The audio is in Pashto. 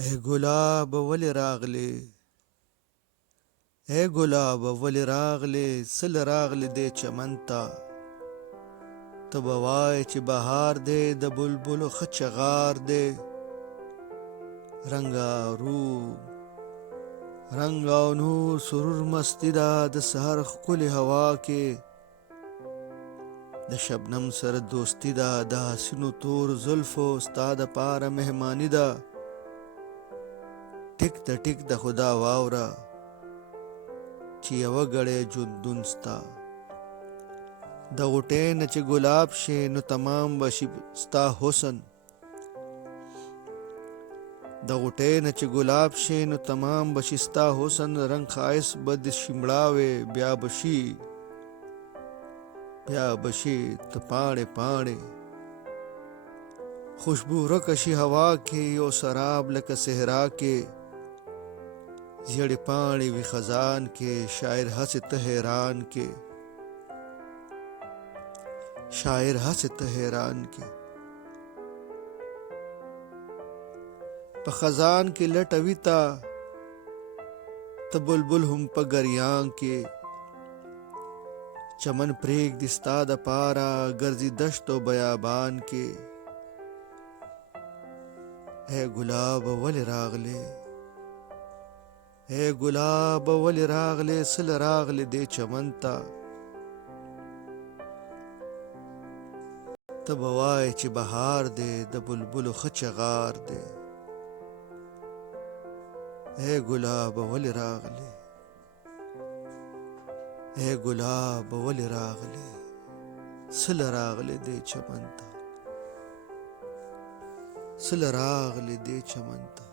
اے ګلاب ولې راغلې اے ګلاب ولې راغلې سل راغلې دې چمن ته ته به وایې چې بهار دی د بلبلو ښه چغار دی رنګ او نور سرور مستی ده د سحر ښکلې هوا کې د شبنم سره دوستی ده د حسینو تور زلفو ستا دپاره مهماني ده ټیک ته ټیک د خدا واوره چې یوه ګړی ژوندون ستا د غوټۍ نه چې ګلاب شي نو تمام به شي ستا حسن د غوټۍ نه چې ګلاب شي نو تمام به شي ستا حسن رنګ ښایست به د شمړاوې بیا به شي ته پاڼې پاڼې خوشبو ورکه شي هوا کې یو سراب لکه صحرا کې زیړې پاڼې وي خزان کې شاعر هسې ته حیران کې په خزان کې لټوي ته بلبل هم په ګریان کې چمن پرېږدي ستا دپاره ګرځي دشت و بیابان کې اے ګلاب ولې راغلې سل راغلې دې چمن ته ته به وایې چې بهار دی د بلبلو ښه چغار دی اے ګلاب ولې راغلې سل راغلې دې چمن ته